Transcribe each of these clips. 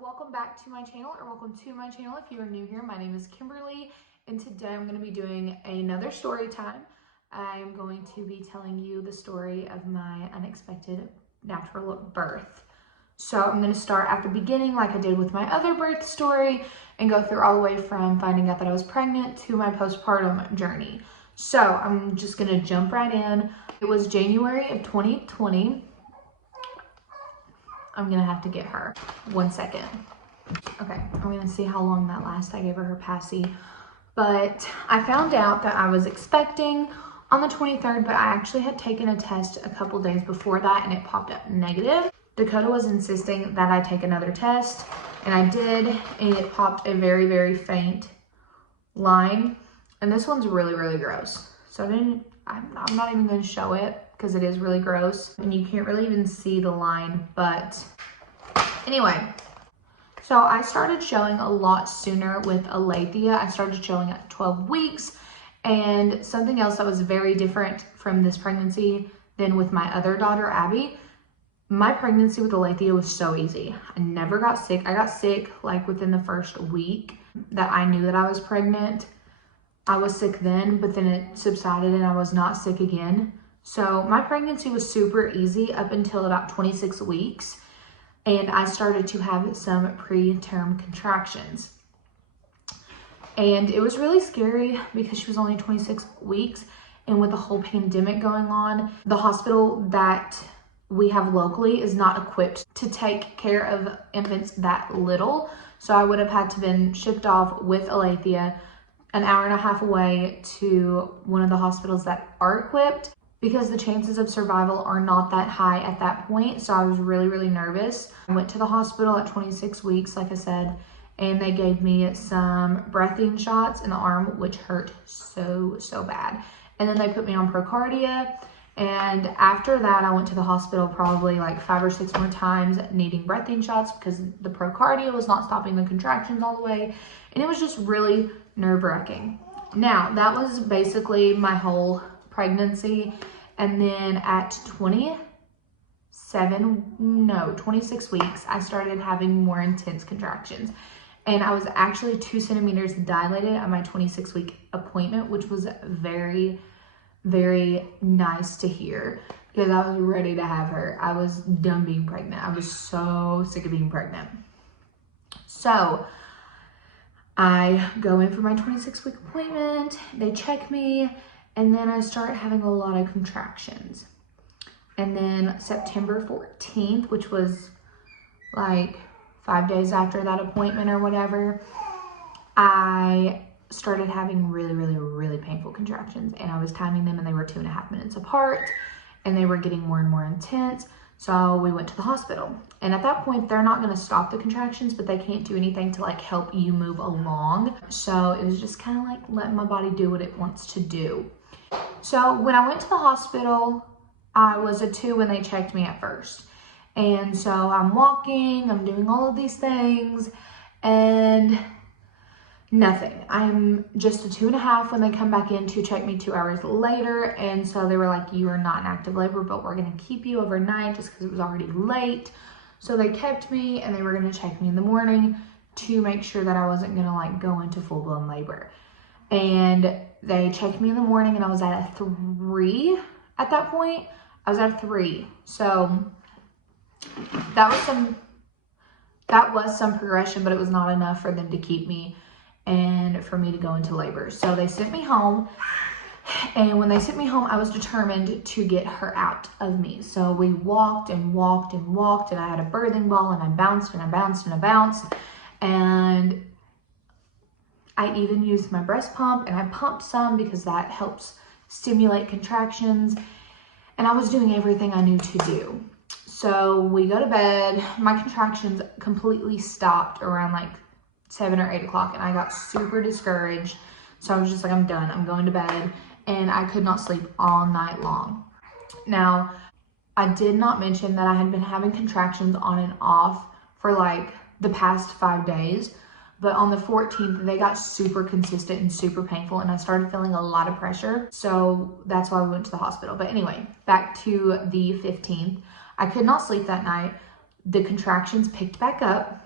welcome back to my channel, or welcome to my channel if you are new here. My name is Kimberly, and today I'm going to be doing another story time. I am going to be telling you the story of my unexpected natural birth. So I'm going to start at the beginning like I did with my other birth story and go through all the way from finding out that I was pregnant to my postpartum journey. So I'm just going to jump right in. It was January of 2020. I'm gonna have to get her. 1 second. Okay, I'm gonna see how long that lasts. I gave her passy. But I found out that I was expecting on the 23rd, but I actually had taken a test a couple days before that and it popped up negative. Dakota was insisting that I take another test, and I did, and it popped a very, very faint line. And this one's really, really gross. So I'm not even gonna show it because it is really gross and you can't really even see the line. But anyway, so I started showing a lot sooner with Alethea. I started showing at 12 weeks, and something else that was very different from this pregnancy than with my other daughter, Abby. My pregnancy with Alethea was so easy. I never got sick. I got sick like within the first week that I knew that I was pregnant. I was sick then, but then it subsided and I was not sick again. So my pregnancy was super easy up until about 26 weeks. And I started to have some preterm contractions. And it was really scary because she was only 26 weeks. And with the whole pandemic going on, the hospital that we have locally is not equipped to take care of infants that little. So I would have had to been shipped off with Alethea an hour and a half away to one of the hospitals that are equipped, because the chances of survival are not that high at that point. So I was really, really nervous. I went to the hospital at 26 weeks, like I said, and they gave me some breathing shots in the arm, which hurt so bad. And then they put me on Procardia. And after that, I went to the hospital probably like 5 or 6 more times needing breathing shots because the Procardia was not stopping the contractions all the way. And it was just really nerve-wracking. Now, that was basically my whole pregnancy. And then at 26 weeks, I started having more intense contractions. And I was actually 2 centimeters dilated at my 26-week appointment, which was very, very nice to hear because I was ready to have her. I was done being pregnant. I was so sick of being pregnant. So I go in for my 26-week appointment. They check me. And then I start having a lot of contractions. And then September 14th, which was like 5 days after that appointment or whatever, I started having really, really, really painful contractions. And I was timing them and they were 2.5 minutes apart and they were getting more and more intense. So we went to the hospital. And at that point, they're not gonna stop the contractions, but they can't do anything to like help you move along. So it was just kind of like letting my body do what it wants to do. So when I went to the hospital, I was a 2 when they checked me at first. And so I'm walking, I'm doing all of these things, and nothing. I'm just a 2.5 when they come back in to check me 2 hours later. And so they were like, you are not in active labor, but we're gonna keep you overnight just because it was already late. So they kept me and they were gonna check me in the morning to make sure that I wasn't gonna like go into full-blown labor. And they checked me in the morning and I was at a 3 at that point. I was at a 3. So that was some progression, but it was not enough for them to keep me and for me to go into labor. So they sent me home. And when they sent me home, I was determined to get her out of me. So we walked and walked and walked, and I had a birthing ball and I bounced and I bounced and I bounced. And I even used my breast pump and I pumped some because that helps stimulate contractions. And I was doing everything I knew to do. So we go to bed. My contractions completely stopped around like 7 or 8 o'clock and I got super discouraged. So I was just like, I'm done. I'm going to bed. And I could not sleep all night long. Now, I did not mention that I had been having contractions on and off for like the past 5 days. But on the 14th, they got super consistent and super painful, and I started feeling a lot of pressure. So that's why we went to the hospital. But anyway, back to the 15th. I could not sleep that night. The contractions picked back up.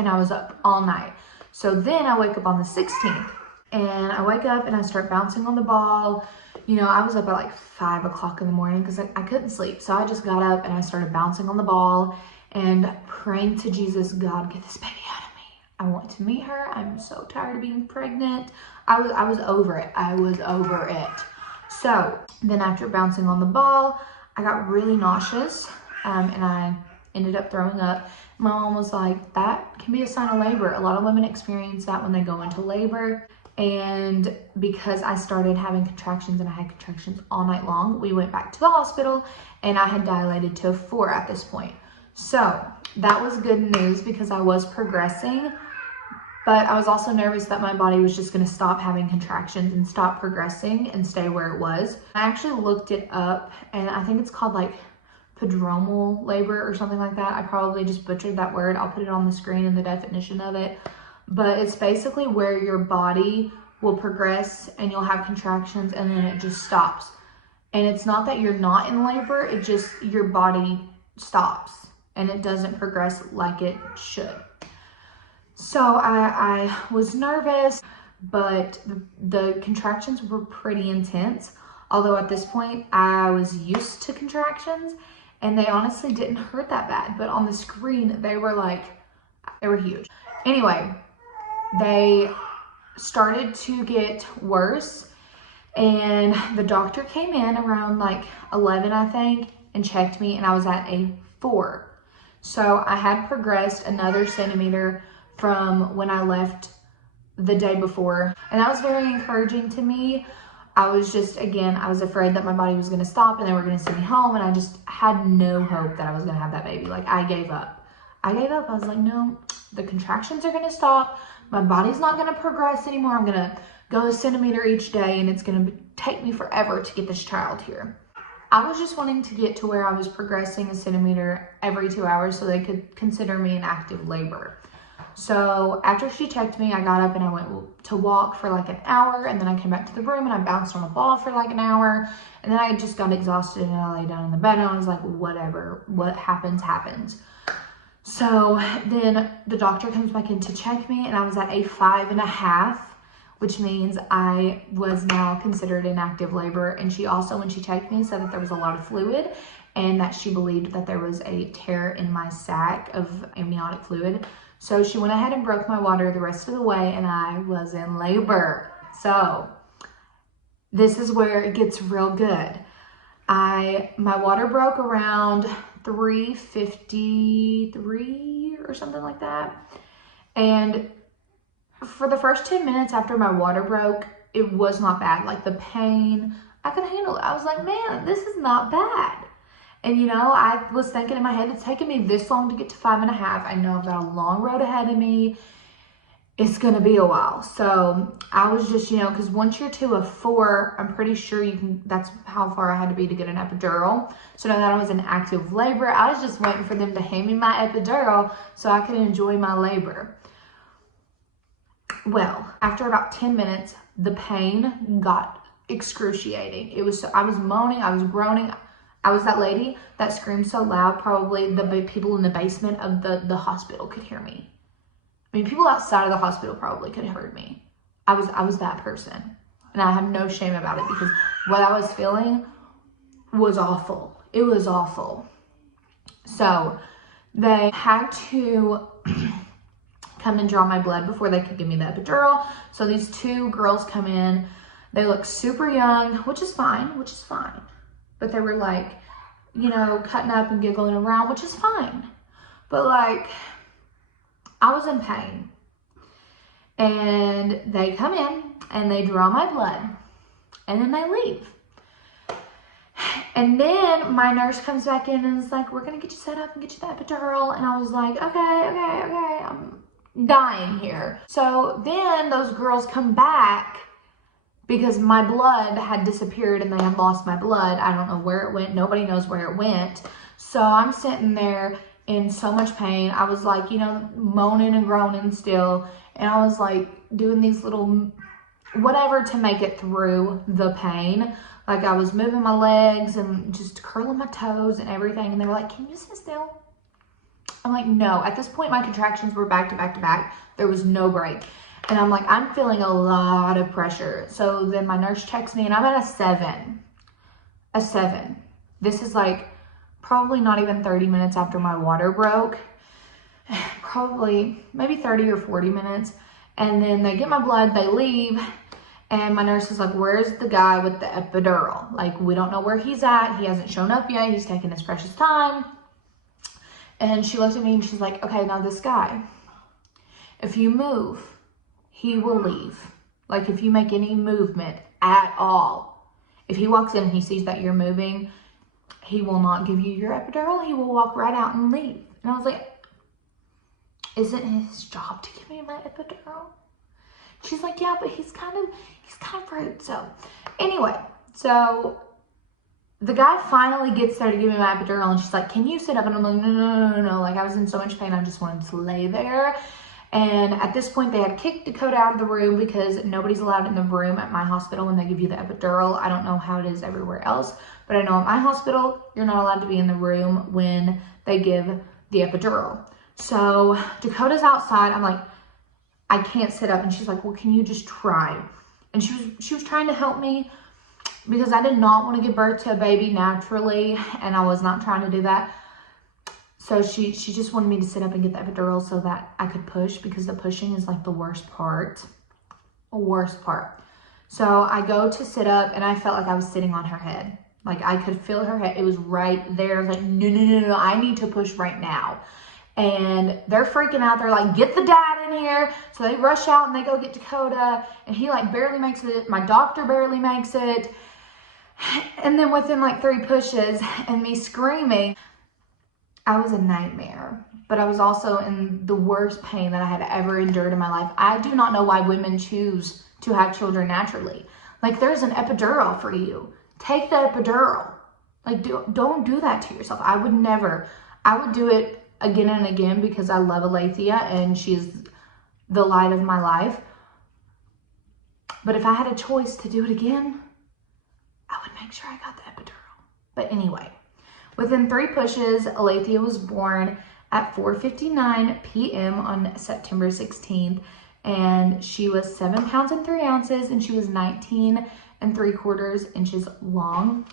and I was up all night. So then I wake up on the 16th, and I wake up and I start bouncing on the ball. You know, I was up at like 5 o'clock in the morning because I couldn't sleep. So I just got up and I started bouncing on the ball and praying to Jesus, God, get this baby out of me. I want to meet her. I'm so tired of being pregnant. I was over it. I was over it. So then after bouncing on the ball, I got really nauseous, and I ended up throwing up. My mom was like, that can be a sign of labor. A lot of women experience that when they go into labor. And because I started having contractions and I had contractions all night long, we went back to the hospital and I had dilated to a 4 at this point. So that was good news because I was progressing, but I was also nervous that my body was just going to stop having contractions and stop progressing and stay where it was. I actually looked it up, and I think it's called like prodromal labor or something like that. I probably just butchered that word. I'll put it on the screen in the definition of it. But it's basically where your body will progress and you'll have contractions and then it just stops. And it's not that you're not in labor, it just your body stops and it doesn't progress like it should. So I was nervous, but the contractions were pretty intense. Although at this point I was used to contractions and they honestly didn't hurt that bad. But on the screen, they were huge. Anyway, they started to get worse and the doctor came in around like 11, I think, and checked me and I was at a 4. So I had progressed another centimeter from when I left the day before. And that was very encouraging to me. I was just, again, I was afraid that my body was going to stop and they were going to send me home. And I just had no hope that I was going to have that baby. Like, I gave up. I was like, no, the contractions are going to stop. My body's not going to progress anymore. I'm going to go a centimeter each day and it's going to take me forever to get this child here. I was just wanting to get to where I was progressing a centimeter every 2 hours so they could consider me in active labor. So after she checked me, I got up and I went to walk for like an hour, and then I came back to the room and I bounced on a ball for like an hour, and then I just got exhausted and I lay down in the bed and I was like, whatever, what happens, happens. So then the doctor comes back in to check me and I was at a 5.5, which means I was now considered in active labor. And she also, when she checked me, said that there was a lot of fluid and that she believed that there was a tear in my sac of amniotic fluid. So she went ahead and broke my water the rest of the way and I was in labor. So this is where it gets real good. My water broke around 3:53 or something like that. And for the first 10 minutes after my water broke, it was not bad. Like the pain, I could handle it. I was like, man, this is not bad. And you know, I was thinking in my head, it's taken me this long to get to 5.5. I know I've got a long road ahead of me. It's gonna be a while. So I was just, you know, because once you're to a 4, I'm pretty sure you can, that's how far I had to be to get an epidural. So now that I was in active labor, I was just waiting for them to hand me my epidural so I could enjoy my labor. Well, after about 10 minutes, the pain got excruciating. I was moaning, I was groaning. I was that lady that screamed so loud, probably the people in the basement of the hospital could hear me. I mean, people outside of the hospital probably could have heard me. I was that person. And I have no shame about it because what I was feeling was awful. It was awful. So they had to come and draw my blood before they could give me the epidural. So these 2 girls come in. They look super young, which is fine. But they were like, you know, cutting up and giggling around, which is fine. But like, I was in pain. And they come in and they draw my blood and then they leave. And then my nurse comes back in and is like, we're going to get you set up and get you the epidural. And I was like, okay. I'm dying here. So then those girls come back because my blood had disappeared and they had lost my blood. I don't know where it went. Nobody knows where it went. So I'm sitting there in so much pain. I was like, you know, moaning and groaning still. And I was like doing these little whatever to make it through the pain. Like I was moving my legs and just curling my toes and everything. And they were like, can you sit still? I'm like, no. At this point, my contractions were back to back to back. There was no break. And I'm like, I'm feeling a lot of pressure. So then my nurse checks me and I'm at a 7. A 7. This is like probably not even 30 minutes after my water broke. Probably maybe 30 or 40 minutes. And then they get my blood, they leave. And my nurse is like, where's the guy with the epidural? Like, we don't know where he's at. He hasn't shown up yet. He's taking his precious time. And she looks at me and she's like, okay, now this guy, if you move, he will leave. Like, if you make any movement at all, if he walks in and he sees that you're moving, he will not give you your epidural. He will walk right out and leave. And I was like, isn't his job to give me my epidural? She's like, yeah, but he's kind of rude. So anyway, so the guy finally gets there to give me my epidural and she's like, can you sit up? And I'm like, no. Like, I was in so much pain. I just wanted to lay there. And at this point they had kicked Dakota out of the room because nobody's allowed in the room at my hospital when they give you the epidural. I don't know how it is everywhere else, but I know at my hospital, you're not allowed to be in the room when they give the epidural. So Dakota's outside. I'm like, I can't sit up. And she's like, well, can you just try? And she was trying to help me because I did not want to give birth to a baby naturally. And I was not trying to do that. So she just wanted me to sit up and get the epidural so that I could push, because the pushing is like the worst part. So I go to sit up and I felt like I was sitting on her head. Like, I could feel her head. It was right there. I was like, no, I need to push right now. And they're freaking out. They're like, get the dad in here. So they rush out and they go get Dakota. And he like barely makes it. My doctor barely makes it. And then within like 3 pushes and me screaming, I was a nightmare. But I was also in the worst pain that I had ever endured in my life. I do not know why women choose to have children naturally. Like, there's an epidural for you. Take the epidural. Like, don't do that to yourself. I would never. I would do it again and again because I love Alethea and she's the light of my life. But if I had a choice to do it again, I would make sure I got the epidural. But anyway, within 3 pushes, Alethea was born at 4:59 p.m. on September 16th. And she was 7 pounds and 3 ounces and she was 19 3/4 inches long.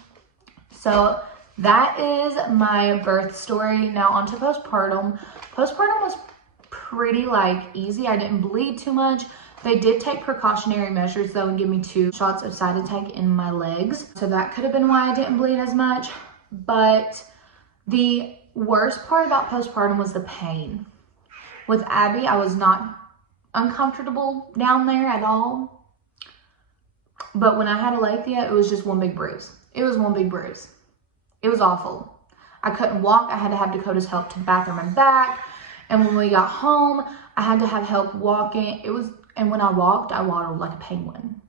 So that is my birth story. Now on to postpartum. Postpartum was pretty like easy. I didn't bleed too much. They did take precautionary measures though and give me 2 shots of Cytotec in my legs. So that could have been why I didn't bleed as much. But the worst part about postpartum was the pain. With Abby, I was not uncomfortable down there at all. But when I had Alethea, it was just one big bruise. It was one big bruise. It was awful. I couldn't walk. I had to have Dakota's help to the bathroom and back. And when we got home, I had to have help walking. And when I waddled like a penguin.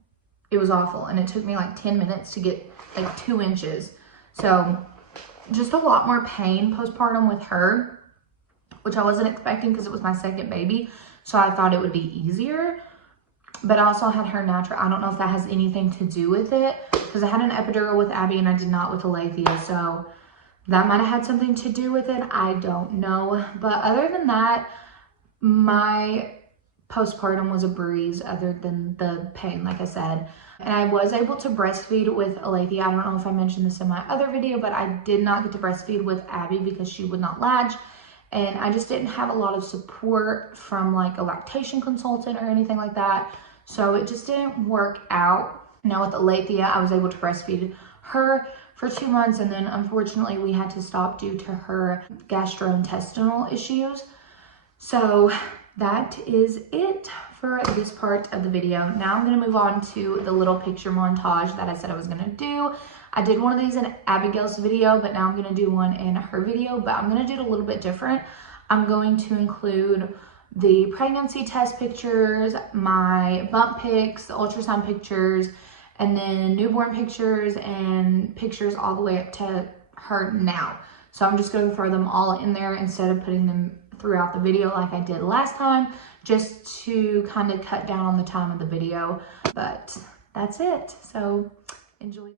It was awful. And it took me like 10 minutes to get like 2 inches. So just a lot more pain postpartum with her, which I wasn't expecting because it was my second baby. So I thought it would be easier. But I also had her natural. I don't know if that has anything to do with it, because I had an epidural with Abby and I did not with Alethea. So that might have had something to do with it. I don't know. But other than that, my postpartum was a breeze other than the pain, like I said. And I was able to breastfeed with Alethea. I don't know if I mentioned this in my other video, but I did not get to breastfeed with Abby because she would not latch. And I just didn't have a lot of support from like a lactation consultant or anything like that. So it just didn't work out. Now with Alethea, I was able to breastfeed her for 2 months. And then unfortunately we had to stop due to her gastrointestinal issues. So that is it for this part of the video. Now I'm going to move on to the little picture montage that I said I was going to do. I did one of these in Abigail's video, but now I'm going to do one in her video, but I'm going to do it a little bit different. I'm going to include the pregnancy test pictures, my bump pics, the ultrasound pictures, and then newborn pictures and pictures all the way up to her now. So I'm just going to throw them all in there instead of putting them throughout the video like I did last time, just to kind of cut down on the time of the video. But that's it. So enjoy.